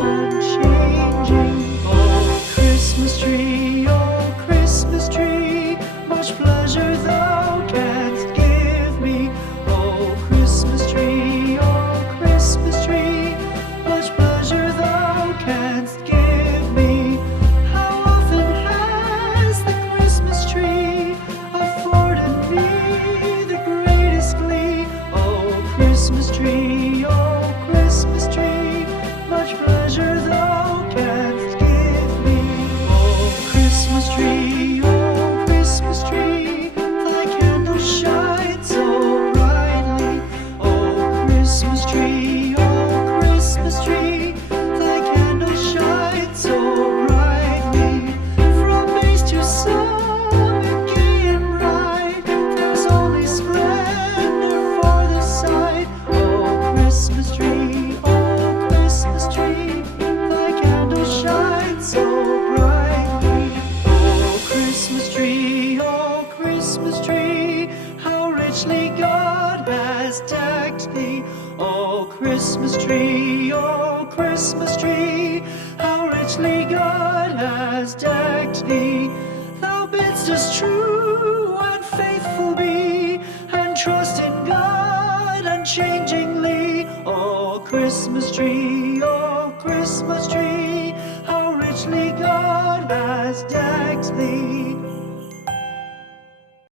unchanging. Oh, Christmas tree, much pleasure thou canst give me. Oh, Christmas tree, much pleasure thou canst give me. How often has the Christmas tree afforded me the greatest glee? Oh, Christmas tree, much pleasure thou canst give me. Oh, Christmas tree, thy candles shine so brightly. Oh, Christmas tree, thy candles shine so brightly. From base to summit, gay and bright, there's only splendor for the sight. Oh, Christmas tree, thy candles shine so brightly. Oh, Christmas tree, how richly God has decked thee. Oh, Christmas tree, how richly God has decked thee. Thou bidst us true and faithful be, and trust in God unchangingly. Oh, Christmas tree, how richly God has decked thee.